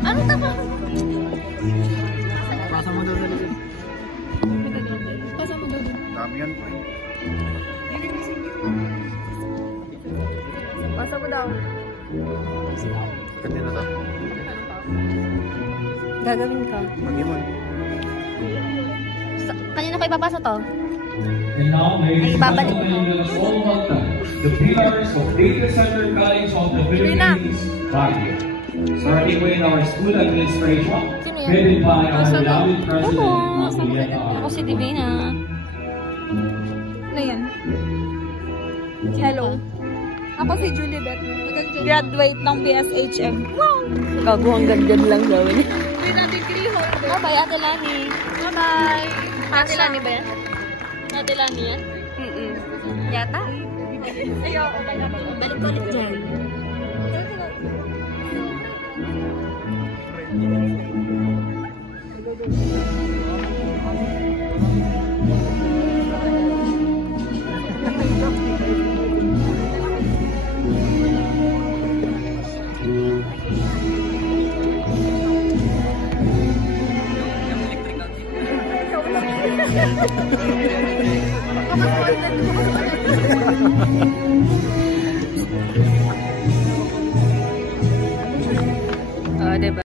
Ano tapa? Pasa mo daw sa likod. Pasa mo daw. Dami yan po eh. Pasa mo daw. Kanina to. Gagawin ka. Mag-imon. Kanina ko ipapasa to? And now, ladies and Babalik. gentlemen, let's all welcome the pillars of Data Center College of the Philippines, Baguio. Starting with our school administration, headed by our beloved President, Julieta R. Ako si Divina. Ano yan? Hello. Ako si Julie Beth. Graduate ng PSHM. Wow! Gago, hanggang dyan lang gawin. With a degree holder. Bye-bye, Ate Lani. Bye-bye. Ate Lani ba yan? Ate Lani yan? Yata. Ayoko. Balik ko ulit dyan. Oh, diba?